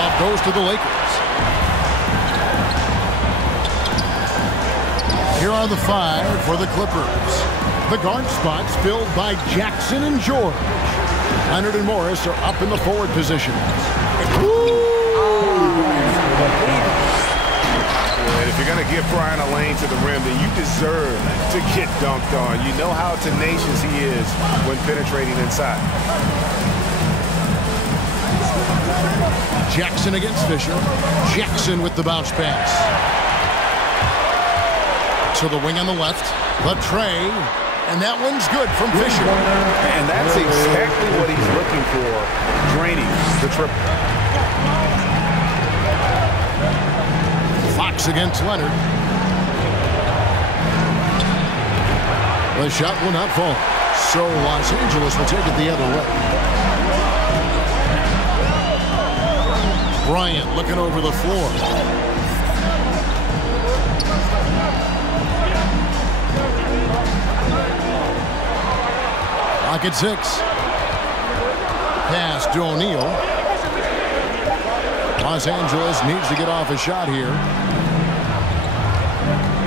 Tip-off goes to the Lakers. Here are the 5 for the Clippers. The guard spots filled by Jackson and George. Leonard and Morris are up in the forward position. If you're going to give Bryant a lane to the rim, then you deserve to get dunked on. You know how tenacious he is when penetrating inside. Jackson against Fisher. Jackson with the bounce pass. To the wing on the left. The tray. And that one's good from Fisher. And that's exactly what he's looking for, draining the triple. Fox against Leonard. The shot will not fall. So Los Angeles will take it the other way. Bryant looking over the floor. Clock at 6. Pass to O'Neal. Los Angeles needs to get off a shot here.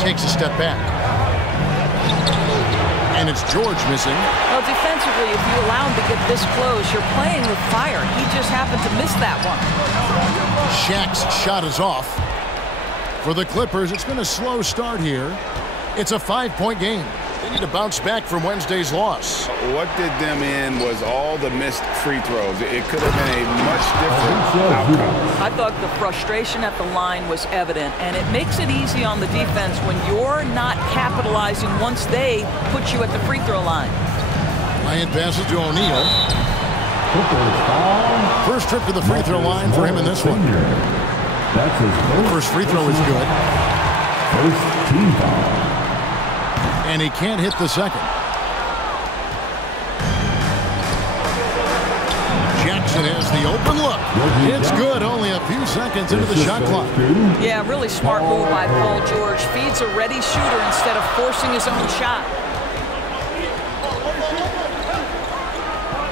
Takes a step back. And it's George missing. Well, defensively, if you allow him to get this close, you're playing with fire. He just happened to miss that one. Shaq's shot is off. For the Clippers, it's been a slow start here. It's a 5-point game. They need to bounce back from Wednesday's loss. What did them in was all the missed free throws. It could have been a much different outcome. I thought the frustration at the line was evident, and it makes it easy on the defense when you're not capitalizing once they put you at the free throw line. Bryant passes to O'Neal. First trip to the free throw line for him in this one. First free throw is good. First team foul. And he can't hit the second. Jackson has the open look. It's good, only a few seconds into the shot clock. Yeah, really smart move by Paul George. Feeds a ready shooter instead of forcing his own shot.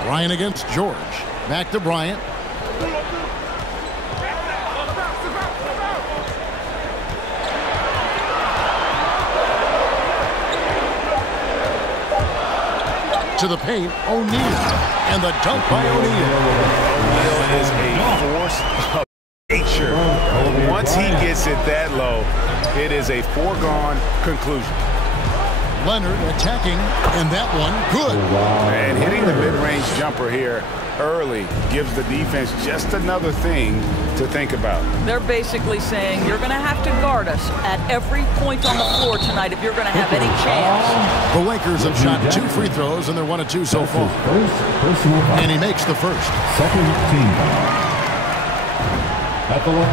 Bryant against George. Back to Bryant. To the paint, O'Neal. And the dunk by O'Neal. O'Neal is a force of nature. Once he gets it that low, it is a foregone conclusion. Leonard attacking, and that one good. And hitting the mid-range jumper here early gives the defense just another thing to think about. They're basically saying you're going to have to guard us at every point on the floor tonight if you're going to have any chance. The Lakers have shot 2 free throws, and they're 1 of 2 so far. And he makes the first. Second team foul.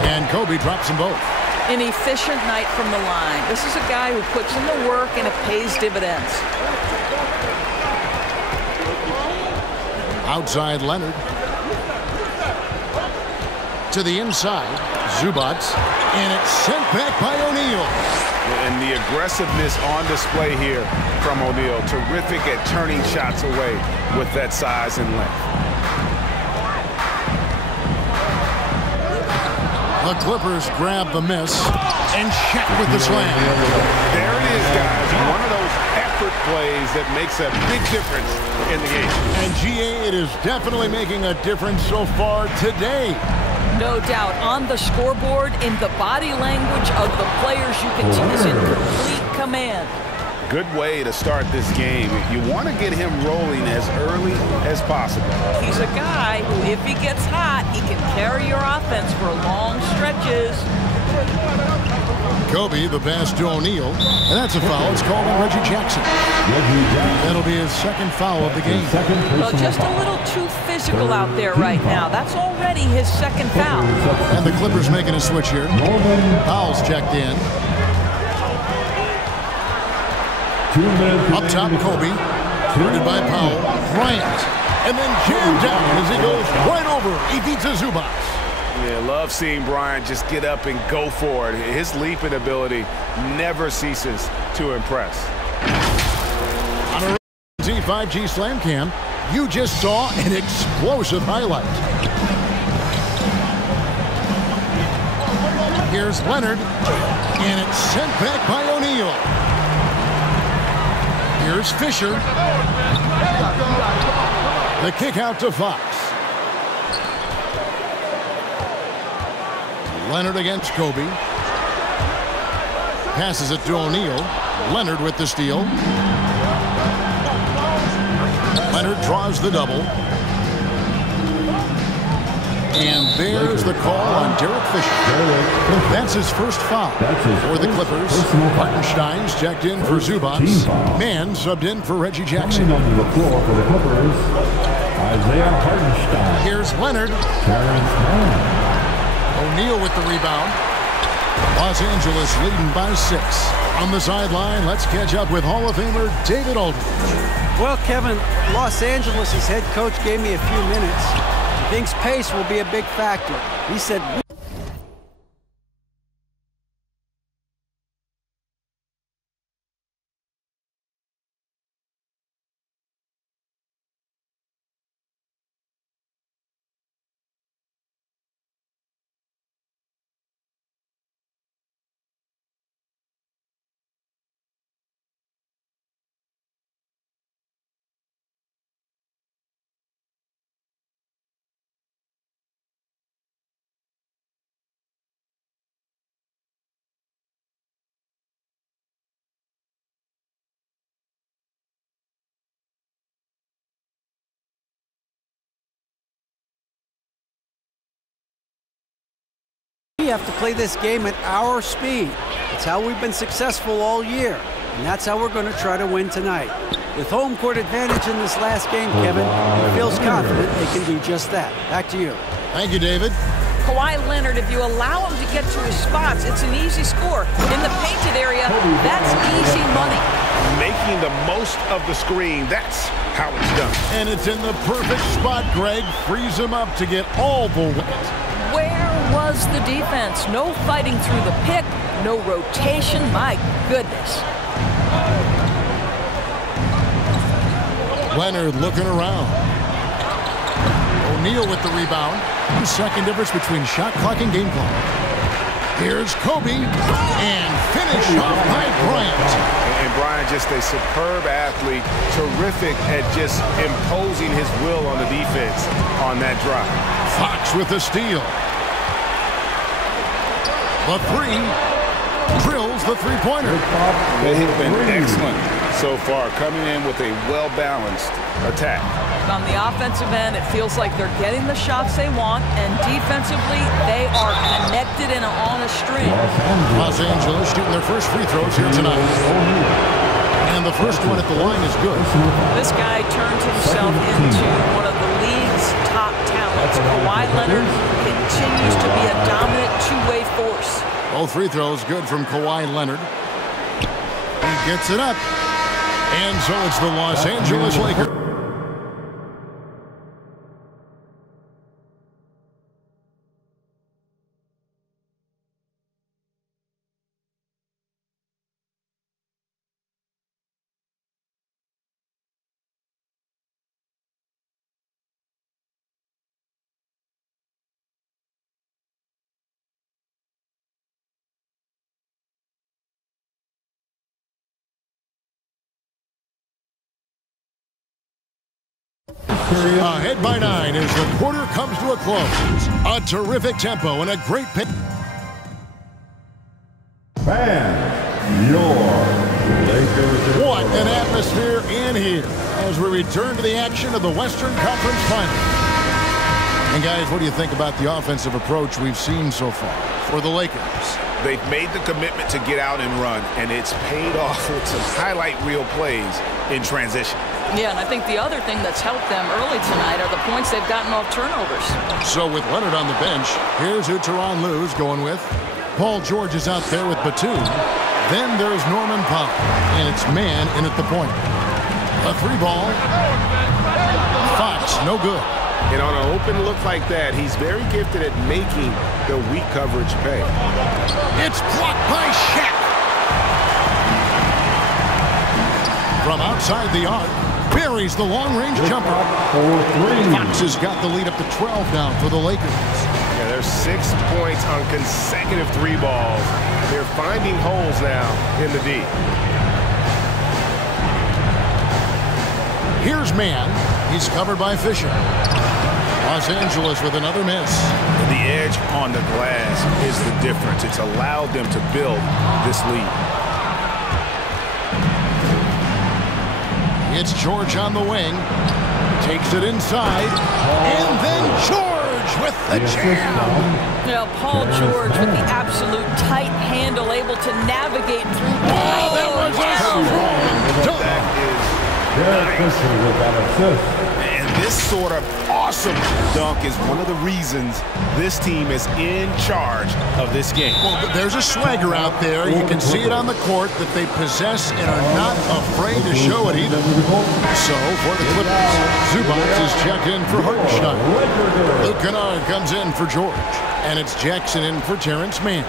And Kobe drops them both. An efficient night from the line. This is a guy who puts in the work and it pays dividends. Outside Leonard. To the inside. Zubac. And it's sent back by O'Neal. And the aggressiveness on display here from O'Neal. Terrific at turning shots away with that size and length. The Clippers grab the miss. And Shaq with the slam. There it is, guys. One of those effort plays that makes a big difference in the game. And GA, it is definitely making a difference so far today. No doubt. On the scoreboard, in the body language of the players, you can see he's in complete command. Good way to start this game. You want to get him rolling as early as possible. He's a guy who, if he gets hot, he can carry your offense for long stretches. Kobe, the pass to O'Neal. And that's a foul. It's called on Reggie Jackson. That'll be his second foul of the game. Well, just a little too physical out there right now. That's already his second foul. And the Clippers making a switch here. Powell's checked in. Up top, Kobe. Guarded by Powell. Bryant. And then jammed down as he goes right over. He beats a Zubac. Yeah, love seeing Bryant just get up and go for it. His leaping ability never ceases to impress. On a Z5G Slam Cam, you just saw an explosive highlight. Here's Leonard, and it's sent back by O'Neal. Here's Fisher. The kick out to Fox. Leonard against Kobe. Passes it to O'Neal. Leonard with the steal. Leonard draws the double. And there's the call on Derek Fisher. That's his first foul for the Clippers. Hartenstein's checked in for Zubats. Mann subbed in for Reggie Jackson. On the floor for the Clippers, Isaiah Hartenstein. Here's Leonard. O'Neal with the rebound. Los Angeles leading by 6. On the sideline, let's catch up with Hall of Famer David Aldridge. Well, Kevin, Los Angeles' head coach gave me a few minutes. He thinks pace will be a big factor. He said... We have to play this game at our speed. It's how we've been successful all year, and that's how we're going to try to win tonight. With home court advantage in this last game, Kevin, he feels confident they can do just that. Back to you. Thank you, David. Kawhi Leonard, if you allow him to get to his spots, it's an easy score. In the painted area, that's easy money. Making the most of the screen, that's how it's done. And it's in the perfect spot, Greg. Frees him up to get all the weight. Where was the defense? No fighting through the pick, no rotation. My goodness. Leonard looking around. O'Neal with the rebound. Second difference between shot clock and game clock. Here's Kobe, and finish off by Bryant. And Bryant, just a superb athlete, terrific at just imposing his will on the defense on that drive. Fox with the steal. The three drills the three-pointer. They have been excellent so far, coming in with a well-balanced attack. On the offensive end, it feels like they're getting the shots they want, and defensively, they are connected and on a string. Los Angeles shooting their first free throws here tonight. And the first one at the line is good. This guy turned himself into one of the league's top talents. Kawhi Leonard continues to be a dominant two-way force. Both free throws good from Kawhi Leonard. He gets it up. And so it's the Los Angeles Lakers. Ahead by 9 as the quarter comes to a close. A terrific tempo and a great pick. Fans, your Lakers. What an atmosphere in here as we return to the action of the Western Conference Finals. And guys, what do you think about the offensive approach we've seen so far for the Lakers? They've made the commitment to get out and run, and it's paid off with some highlight reel plays in transition. Yeah, and I think the other thing that's helped them early tonight are the points they've gotten off turnovers. So with Leonard on the bench, here's who Tyronn Lue's going with. Paul George is out there with Batum. Then there's Norman Powell, and it's Mann in at the point. A three ball. Fox, no good. And on an open look like that, he's very gifted at making the weak coverage pay. It's blocked by Shaq. From outside the arc, buries the long-range jumper. Fox has got the lead up to 12 now for the Lakers. Yeah, there's 6 points on consecutive 3 balls. They're finding holes now in the D. Here's Man. He's covered by Fisher. Los Angeles with another miss. The edge on the glass is the difference. It's allowed them to build this lead. It's George on the wing. Takes it inside. And then George with the jam. You know, Paul George with the absolute tight handle, able to navigate through. Oh, that was That is nice. And this sort of awesome dunk is one of the reasons this team is in charge of this game. Well, there's a swagger out there. You can see it on the court that they possess and are not afraid to show it either. So, for the Clippers, Zubac is checked in for Hartenstein. Luke Kennard comes in for George. And it's Jackson in for Terrence Mann.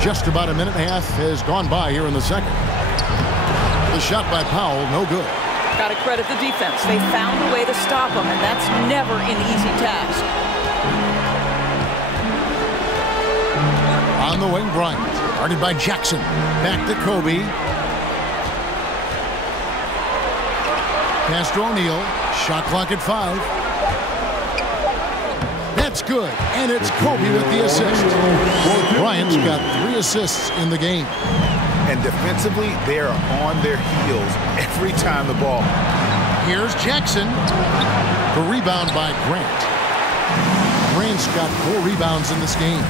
Just about a minute and a half has gone by here in the second. The shot by Powell, no good. Got to credit the defense. They found a way to stop him, and that's never an easy task. On the wing, Bryant. Guarded by Jackson. Back to Kobe. Pass to O'Neal. Shot clock at 5. That's good. And it's Kobe with the assist. Bryant's got 3 assists in the game. And defensively, they are on their heels every time the ball. Here's Jackson. The rebound by Grant. Grant's got 4 rebounds in this game.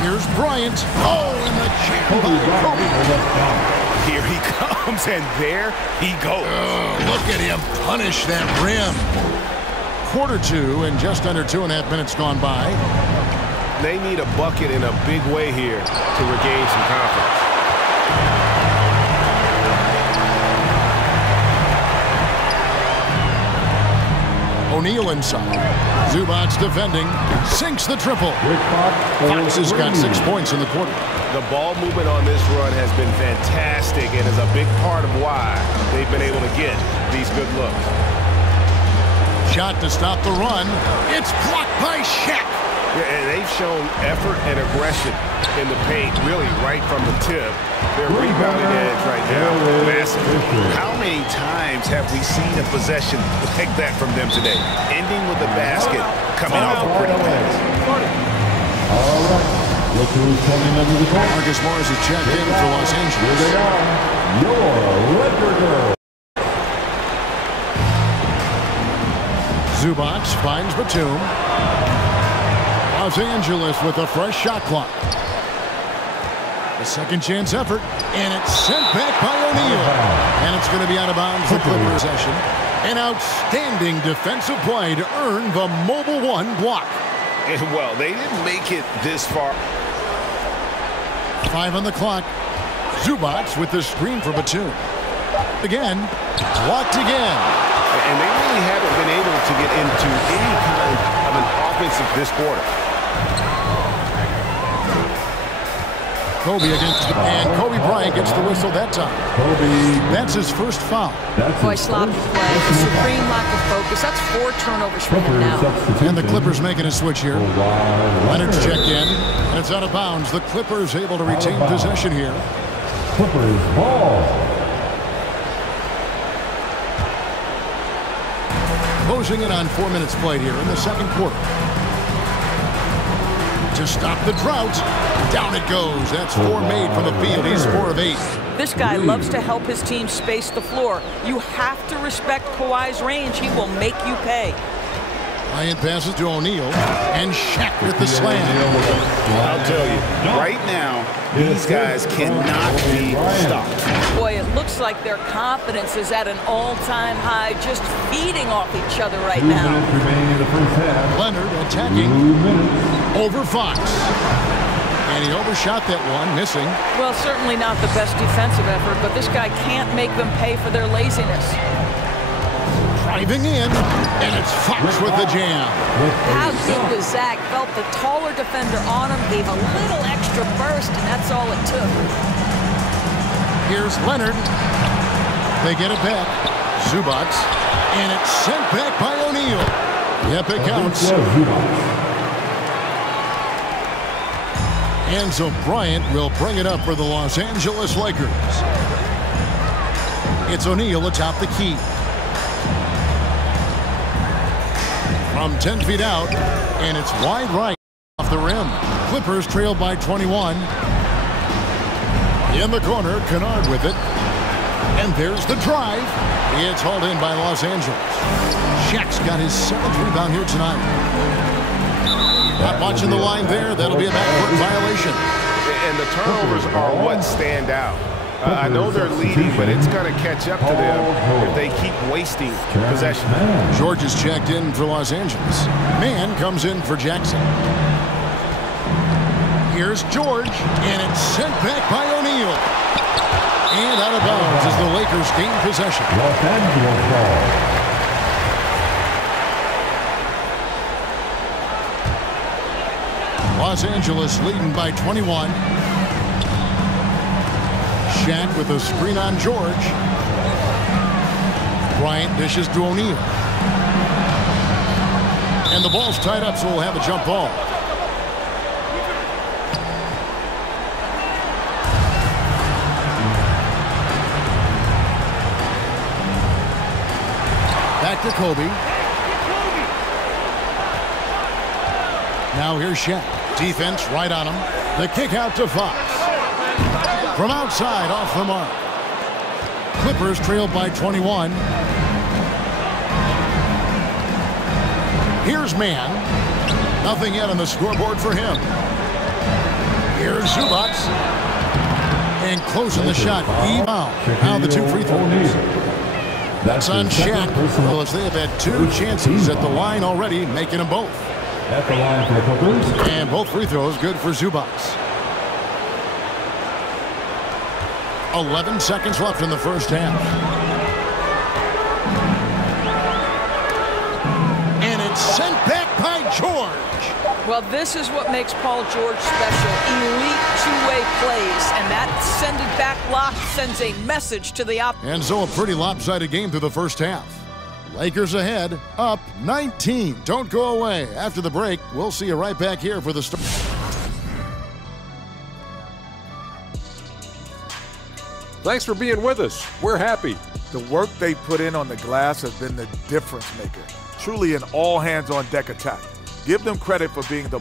Here's Bryant. Oh, and the jam by Kobe. Here he comes, and there he goes. Look at him punish that rim. Quarter 2 and just under 2.5 minutes gone by. They need a bucket in a big way here to regain some confidence. O'Neal inside. Zubac defending. Sinks the triple. Fox has got 6 points in the quarter. The ball movement on this run has been fantastic and is a big part of why they've been able to get these good looks. Shot to stop the run. It's blocked by Shaq. Yeah, and they've shown effort and aggression in the paint, really right from the tip. Their rebounding edge right now, massive. How many times have we seen a possession like that from them today? Ending with the basket, coming off a pretty pass. Marcus Morris is checked in for Los Angeles. Zubac finds Batum. Los Angeles with a fresh shot clock. A second chance effort, and it's sent back by O'Neal. And it's going to be out of bounds, the Clippers possession. An outstanding defensive play to earn the Mobile One block. And well, they didn't make it this far. 5 on the clock. Zubac with the screen for Batum. Again, blocked again. And they really haven't been able to get into any kind of an offensive this quarter. Kobe and Kobe Bryant gets the whistle that time. That's his first foul. Boy, sloppy play, supreme lack of focus. That's 4 turnovers for him now. And the Clippers making a switch here. Leonard's checked in, and it's out of bounds. The Clippers able to retain possession here. Clippers ball. Closing in on 4 minutes played here in the second quarter. To stop the drought, down it goes. That's 4 made from the field. He's 4 of 8. This guy loves to help his team space the floor. You have to respect Kawhi's range. He will make you pay. Bryant passes to O'Neal, and Shaq with the slam. I'll tell you, right now, these guys cannot be stopped. Boy, it looks like their confidence is at an all-time high, just feeding off each other right now. Leonard attacking over Fox. And he overshot that one, missing. Well, certainly not the best defensive effort, but this guy can't make them pay for their laziness. Driving in, and it's Fox with the jam. How good was Zach? Felt the taller defender on him, gave a little extra burst, and that's all it took. Here's Leonard. They get it back. Zubac. And it's sent back by O'Neal. Yep, it counts. And so Bryant will bring it up for the Los Angeles Lakers. It's O'Neal atop the key. From 10 feet out, and it's wide right off the rim. Clippers trail by 21. In the corner, Kennard with it. And there's the drive. It's hauled in by Los Angeles. Shaq's got his 7th rebound here tonight. Not watching the line there. That'll be a backcourt violation. And the turnovers are what stand out. I know they're leading, but it's going to catch up to them if they keep wasting possession. George is checked in for Los Angeles. Man comes in for Jackson. Here's George, and it's sent back by O'Neal. And out of bounds as the Lakers gain possession. Los Angeles ball. Los Angeles leading by 21. Shaq with a screen on George. Bryant dishes to O'Neal. And the ball's tied up, so we'll have a jump ball. Back to Kobe. Now here's Shaq. Defense right on him. The kick out to Fox. From outside, off the mark. Clippers trailed by 21. Here's Man. Nothing yet on the scoreboard for him. Here's Zubac. And closing the shot. Now the 2 free throws. That's on Shaq. Well, as they have had 2 chances at the line already, making them both. At the line for the Clippers. And both free throws good for Zubac. 11 seconds left in the first half. And it's sent back by George. Well, this is what makes Paul George special. Elite two-way plays, and that send it back block sends a message to the opponent. And so a pretty lopsided game through the first half. Lakers ahead, up 19. Don't go away. After the break, we'll see you right back here for the start. Thanks for being with us. We're happy. The work they put in on the glass has been the difference maker. Truly an all-hands-on-deck attack. Give them credit for being the...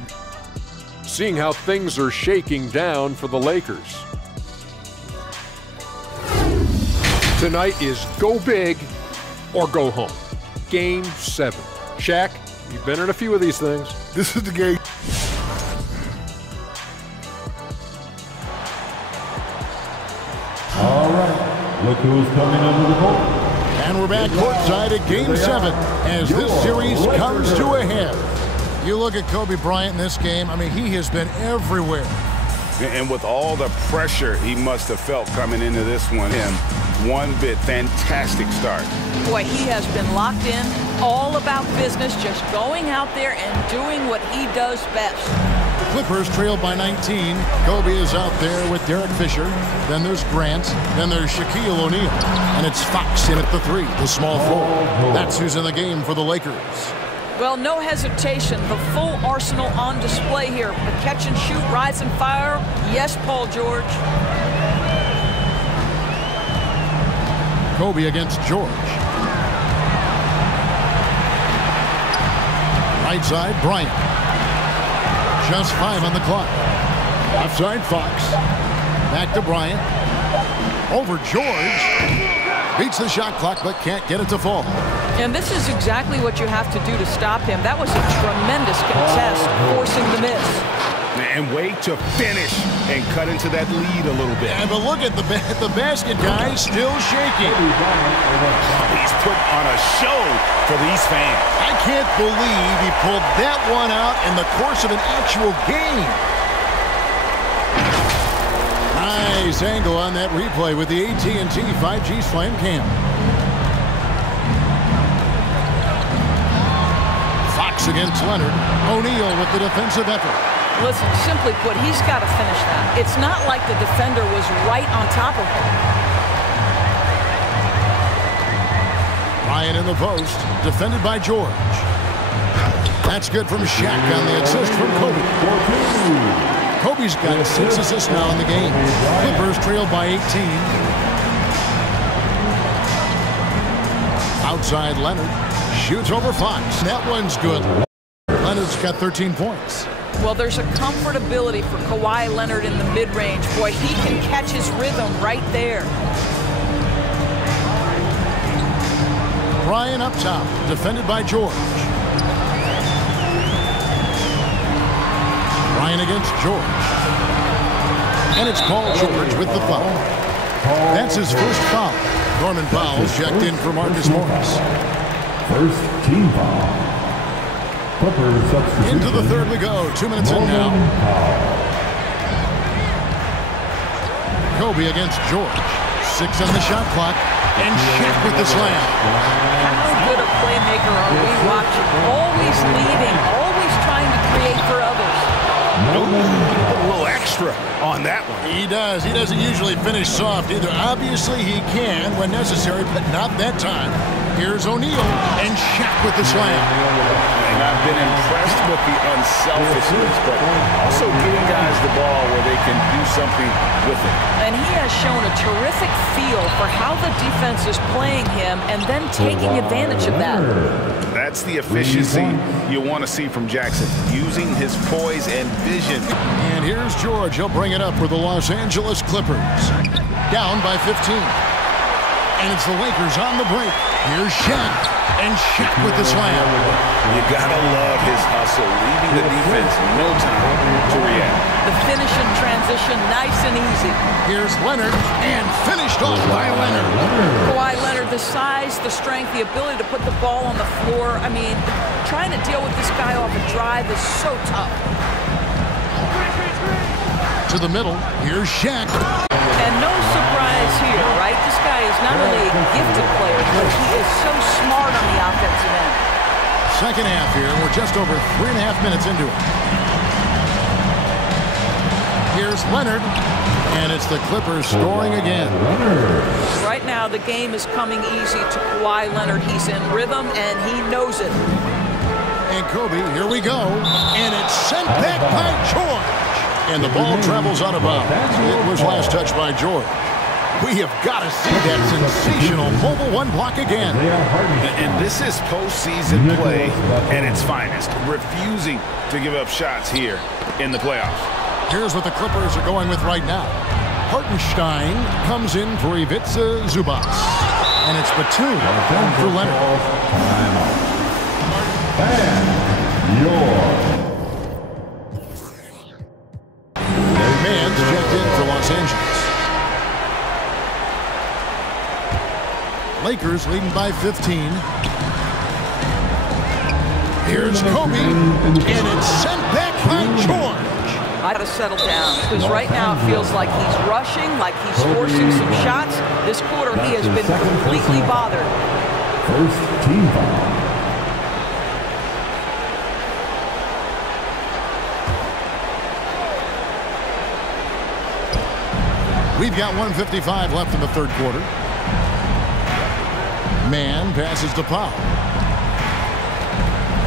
Seeing how things are shaking down for the Lakers. Tonight is go big or go home. Game 7. Shaq, you've been in a few of these things. This is the game. All right. Look who's coming under the court. And we're back courtside at Game 7 as this series comes to a head. You look at Kobe Bryant in this game, I mean, he has been everywhere. And with all the pressure he must have felt coming into this one, one bit fantastic start. Boy, he has been locked in, all about business, just going out there and doing what he does best. The Clippers trailed by 19. Kobe is out there with Derek Fisher. Then there's Grant. Then there's Shaquille O'Neal. And it's Fox in at the 3, the small forward. That's who's in the game for the Lakers. Well, no hesitation. The full arsenal on display here. The catch and shoot, rise and fire. Yes, Paul George. Kobe against George. Right side, Bryant. Just 5 on the clock. Offside, Fox. Back to Bryant. Over George. Beats the shot clock, but can't get it to fall. And this is exactly what you have to do to stop him. That was a tremendous contest, forcing the miss. And way to finish and cut into that lead a little bit. And but look at the basket guy still shaking. He's put on a show for these fans. I can't believe he pulled that one out in the course of an actual game. Nice angle on that replay with the AT&T 5G Slam Cam. Fox against Leonard. O'Neal with the defensive effort. Listen, simply put, he's got to finish that. It's not like the defender was right on top of him. Ryan in the post, defended by George. That's good from Shaq on the assist from Kobe. Kobe's got 6 assists now in the game. Clippers trailed by 18. Outside Leonard. Shoots over Fox. That one's good. Leonard's got 13 points. Well, there's a comfortability for Kawhi Leonard in the mid-range. Boy, he can catch his rhythm right there. Bryant up top, defended by George. Bryant against George. And it's Paul George with the foul. That's his first foul. Norman Powell's checked in for Marcus Morris. First team foul. Into the third we go. 2 minutes in now. Kobe against George. 6 on the shot clock. And Shaq with the slam. How good a playmaker are we watching? Always leading, always trying to create for others. A little extra on that one. He does. He doesn't usually finish soft either. Obviously, he can when necessary, but not that time. Here's O'Neal and Shaq with the slam. And I've been impressed with the unselfishness, but also getting guys the ball where they can do something with it. And he has shown a terrific feel for how the defense is playing him and then taking advantage of that. That's the efficiency you want to see from Jackson, using his poise and vision. And here's George. He'll bring it up for the Los Angeles Clippers. Down by 15. And it's the Lakers on the break. Here's Shaq. And Shaq with the slam. You gotta love his hustle, leaving the defense no time to react. The finish in transition, nice and easy. Here's Leonard, and finished off by Leonard. Kawhi Leonard, the size, the strength, the ability to put the ball on the floor. I mean, trying to deal with this guy off a drive is so tough. To the middle, here's Shaq. And no surprise here, right? This guy is not only a gifted player, but he is so smart on the offensive end. Second half here, and we're just over 3.5 minutes into it. Here's Leonard, and it's the Clippers scoring again. Right now, the game is coming easy to Kawhi Leonard. He's in rhythm, and he knows it. And Kobe, here we go. And it's sent back by George. And the ball travels out of bounds. It was last touched by George. We have got to see that sensational mobile one block again. And this is postseason play at its finest, refusing to give up shots here in the playoffs. Here's what the Clippers are going with right now. Hartenstein comes in for Ivica Zubac. And it's Batum for Leonard. Man's checked in for Los Angeles. Lakers leading by 15. Here's Kobe, and it's sent back by George. I got to settle down, because right now it feels like he's rushing, like he's forcing some shots. This quarter, he has been completely bothered. First team foul. We've got 1:55 left in the third quarter. Man passes to Powell.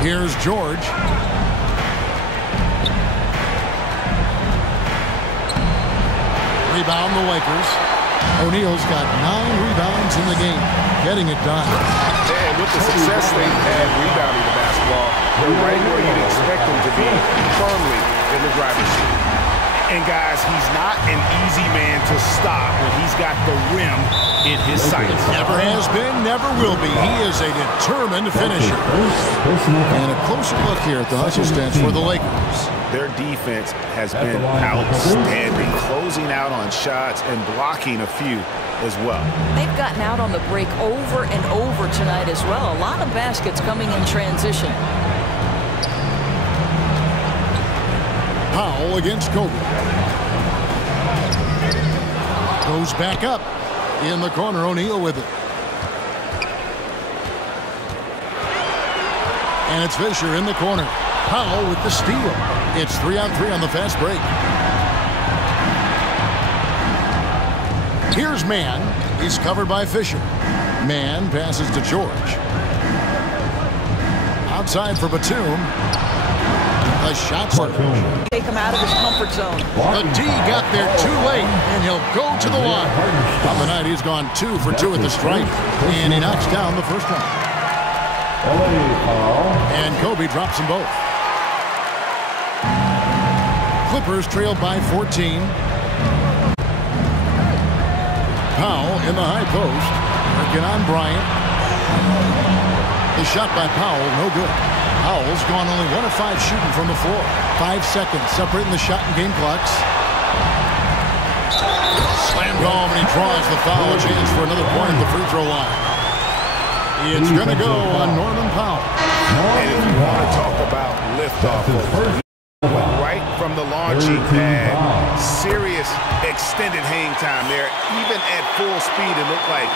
Here's George. Rebound the Lakers. O'Neal's got 9 rebounds in the game, getting it done. And with the success they've had rebounding the basketball, they're right where you'd expect them to be, firmly in the driver's seat. And guys, he's not an easy man to stop when he's got the rim in his sights. Never has been, never will be. He is a determined finisher. And a closer look here at the hustle stats for the Lakers. Their defense has been outstanding, closing out on shots and blocking a few as well. They've gotten out on the break over and over tonight as well. A lot of baskets coming in transition. Powell against Kobe. Goes back up. In the corner, O'Neal with it. And it's Fisher in the corner. Powell with the steal. It's 3-on-3 on the fast break. Here's Man. He's covered by Fisher. Man passes to George. Outside for Batum. The shot's take him out of his comfort zone. The D got there too late, and he'll go to the line. On the night, he's gone 2 for 2 at the stripe, and he knocks down the first one. And Kobe drops them both. Clippers trailed by 14. Powell in the high post. Working on Bryant. The shot by Powell, no good. Powell's gone only 1 of 5 shooting from the floor. 5 seconds separating the shot and game clocks. Slammed home, and he draws the foul. Chance for another point at the free throw line. It's going to go on Norman Powell. And if you want to talk about liftoff, right from the launching pad, serious extended hang time there. Even at full speed, it looked like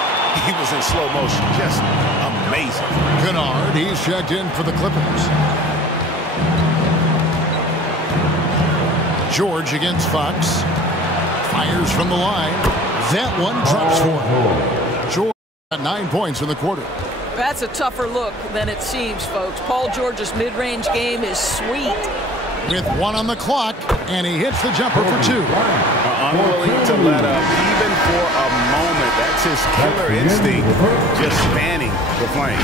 he was in slow motion. Just amazing. Kennard, he's checked in for the Clippers. George against Fox. Fires from the line. That one drops for him. George got 9 points in the quarter. That's a tougher look than it seems, folks. Paul George's mid-range game is sweet. With 1 on the clock, and he hits the jumper for 2. Unwilling to let up, even for a moment. That's his killer instinct, just spanning the flame.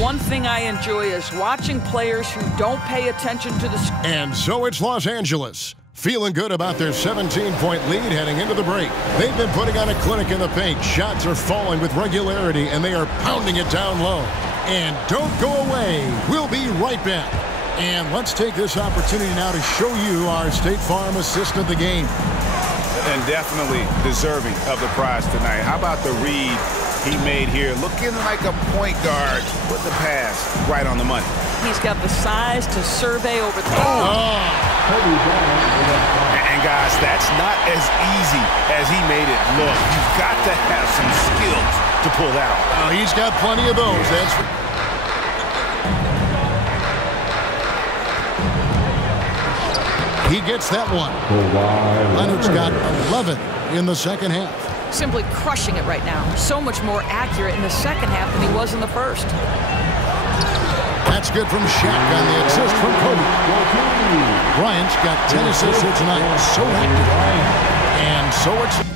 One thing I enjoy is watching players who don't pay attention to the score. And so it's Los Angeles. Feeling good about their 17-point lead heading into the break. They've been putting on a clinic in the paint. Shots are falling with regularity, and they are pounding it down low. And don't go away. We'll be right back. And let's take this opportunity now to show you our State Farm assist of the game. And definitely deserving of the prize tonight. How about the read he made here? Looking like a point guard with the pass right on the money. He's got the size to survey over the And guys, that's not as easy as he made it look. You've got to have some skills to pull that off. He's got plenty of those. That's He gets that one. Leonard's got 11 in the second half. Simply crushing it right now. So much more accurate in the second half than he was in the first. That's good from Shaq on the assist from Kobe. Bryant's got 10 assists here tonight. So active. And so it's...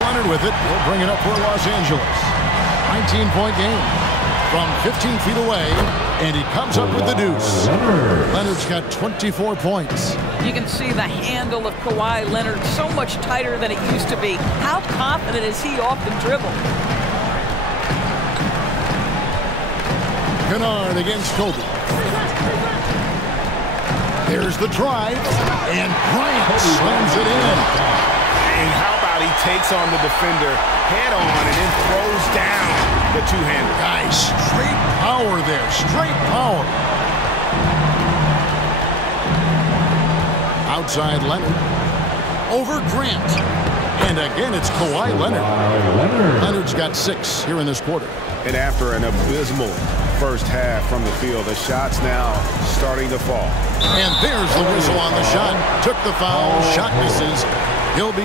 Leonard with it. He'll bring it up for Los Angeles. 19-point game from 15 feet away, and he comes up with the deuce. Leonard's got 24 points. You can see the handle of Kawhi Leonard so much tighter than it used to be. How confident is he off the dribble? Kennard against Kobe. There's the drive, and Bryant slams it in. And how about he takes on the defender head on and then throws down the two-hander. Guys, straight power there, straight power. Outside Leonard. Over Grant. And again, it's Kawhi Leonard. Leonard's got 6 here in this quarter. And after an abysmal first half from the field, the shot's now starting to fall. And there's the whistle on the shot. Took the foul, shot misses. He'll be...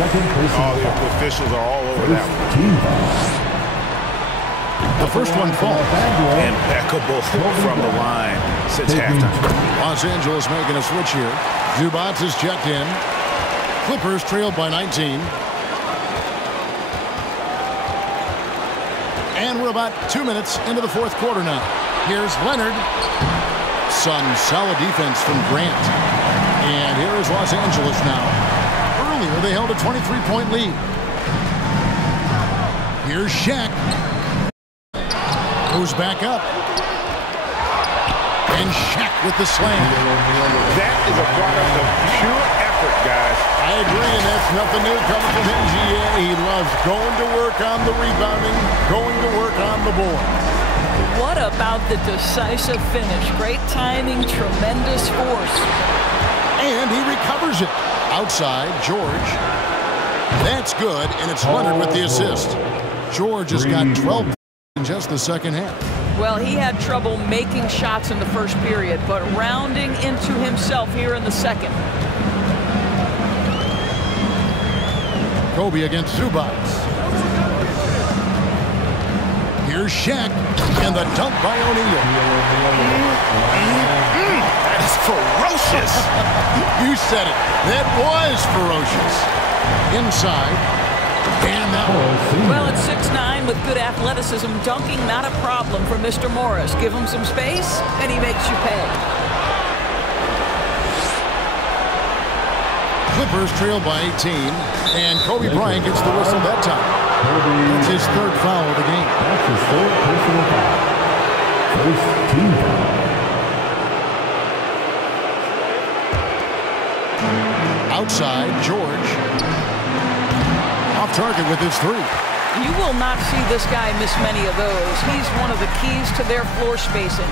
Second personal The foul. officials are all over that one. Team foul. The first one falls. Impeccable from the line since halftime. Los Angeles making a switch here. Zubac is checked in. Clippers trailed by 19. And we're about 2 minutes into the fourth quarter now. Here's Leonard. Some solid defense from Grant. And here is Los Angeles now. Earlier, they held a 23-point lead. Here's Shaq. Goes back up. And Shaq with the slam. That is a product of pure effort, guys. I agree, and that's nothing new coming from him. He loves going to work on the rebounding, going to work on the board. What about the decisive finish? Great timing, tremendous force. And he recovers it. Outside, George. That's good, and it's Leonard with the assist. George has got 12 in just the second half. Well, he had trouble making shots in the first period, but rounding into himself here in the second. Kobe against Zubac. Here's Shaq, and the dunk by O'Neal. That is ferocious. You said it. That was ferocious. Inside, and that one. Well, at 6'9", with good athleticism, dunking not a problem for Mr. Morris. Give him some space, and he makes you pay. Clippers trail by 18, and Kobe Bryant gets the whistle that time. That's his third foul of the game. That's his third personal foul. First team foul. Outside, George. Off target with his three. You will not see this guy miss many of those. He's one of the keys to their floor spacing.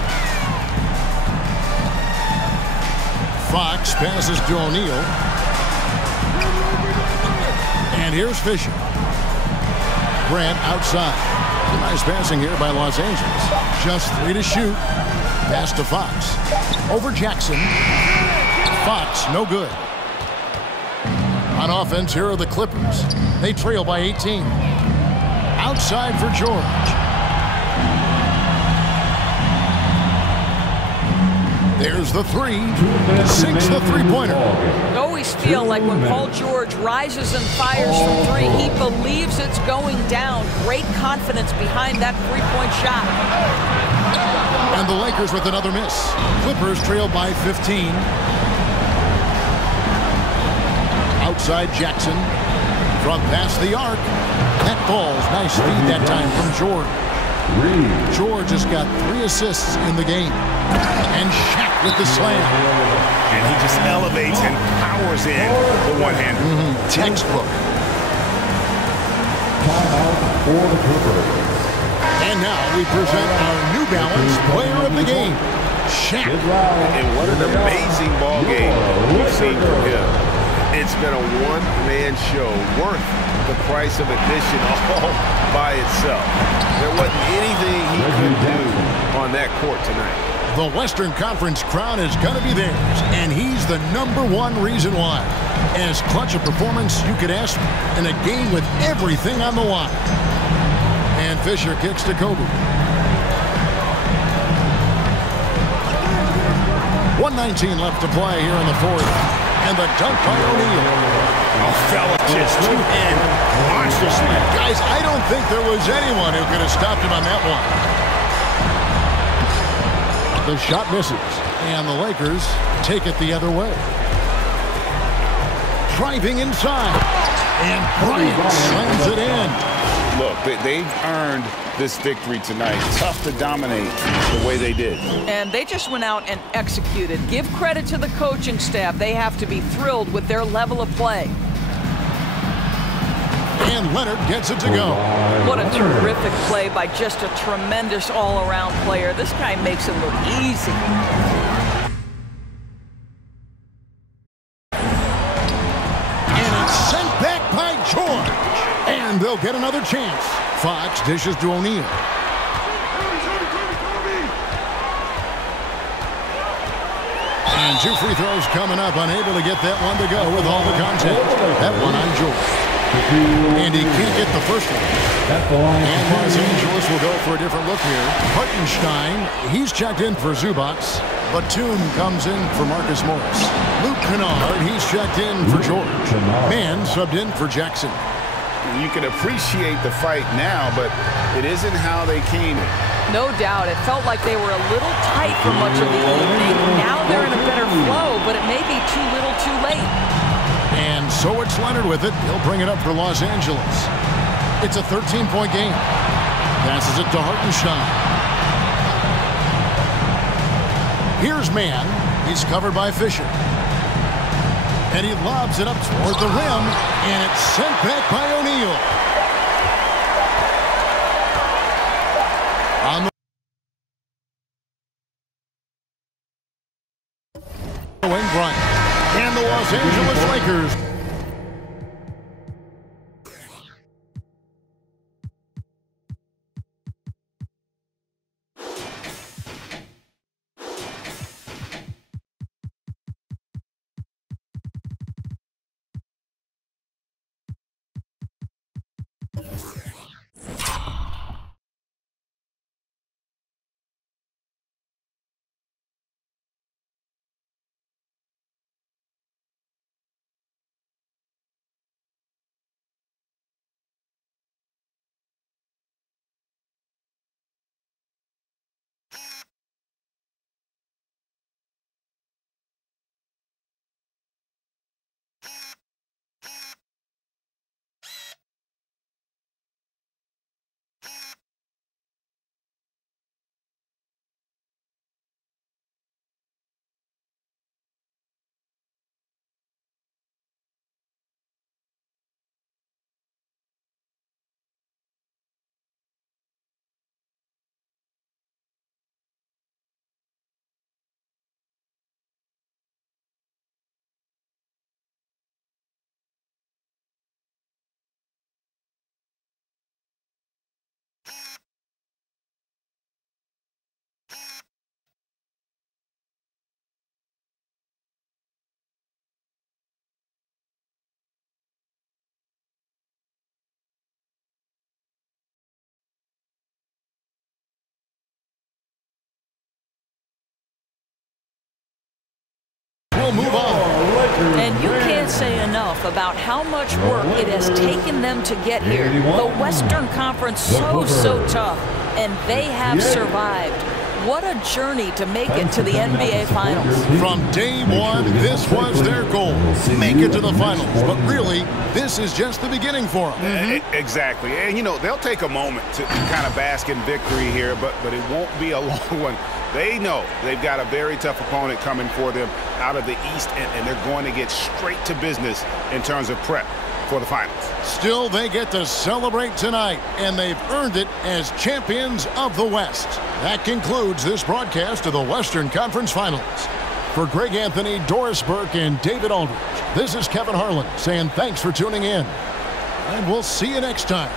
Fox passes to O'Neal. And here's Fisher. Grant outside. Nice passing here by Los Angeles. Just 3 to shoot. Pass to Fox. Over Jackson. Fox, no good. On offense, here are the Clippers. They trail by 18. Outside for George. There's the three. Sinks the three-pointer. I always feel like when Paul George rises and fires from three, he believes it's going down. Great confidence behind that three-point shot. And the Lakers with another miss. Clippers trail by 15. Outside Jackson. From past the arc. That ball's nice feed that time from George. George has got 3 assists in the game. And Shaq with the slam. And he just elevates and powers in the one-hander. Textbook. Timeout for the Clippers. And now we present our New Balance player of the game, Shaq. And what an amazing ball game we've seen from him. It's been a one-man show worth the price of admission all by itself. There wasn't anything he could do on that court tonight. The Western Conference crown is going to be theirs, and he's the #1 reason why. As clutch a performance you could ask in a game with everything on the line. And Fisher kicks to Kobe. 1:19 left to play here in the fourth. And the dunk by O'Neal. Oh, fella, just two-hand monster slam. Guys, I don't think there was anyone who could have stopped him on that one. The shot misses, and the Lakers take it the other way. Driving inside, and Bryant slams it in. Look, they've earned this victory tonight. Tough to dominate the way they did. And they just went out and executed. Give credit to the coaching staff. They have to be thrilled with their level of play. And Leonard gets it to go. What a terrific play by just a tremendous all-around player. This guy makes it look easy. And it's sent back by George. And they'll get another chance. Fox dishes to O'Neal. And And 2 free throws coming up, unable to get that one to go with all the contact. That one on George. And he can't get the first one. And Los Angeles will go for a different look here. Hartenstein, he's checked in for Zubac. Batum comes in for Marcus Morris. Luke Kennard, he's checked in for George. Mann subbed in for Jackson. You can appreciate the fight now, but it isn't how they came in. No doubt. It felt like they were a little tight for much of the evening. Now they're in a better flow, but it may be too little too late. And so it's Leonard with it. He'll bring it up for Los Angeles. It's a 13-point game. Passes it to Hartenstein. Here's Mann. He's covered by Fisher. And he lobs it up toward the rim, and it's sent back by O'Neal. On the wing, Bryant. And the Los Angeles Lakers. We'll move on. And you can't say enough about how much work it has taken them to get here. The Western Conference so tough, and they have survived. What a journey to make it to the NBA Finals. From day one, this was their goal. Make it to the Finals. But really, this is just the beginning for them. Exactly. And, you know, they'll take a moment to kind of bask in victory here, but it won't be a long one. They know they've got a very tough opponent coming for them out of the East, and they're going to get straight to business in terms of prep for the Finals. Still, they get to celebrate tonight, and they've earned it as champions of the West. That concludes this broadcast of the Western Conference Finals. For Greg Anthony, Doris Burke, and David Aldridge, this is Kevin Harlan saying thanks for tuning in, and we'll see you next time.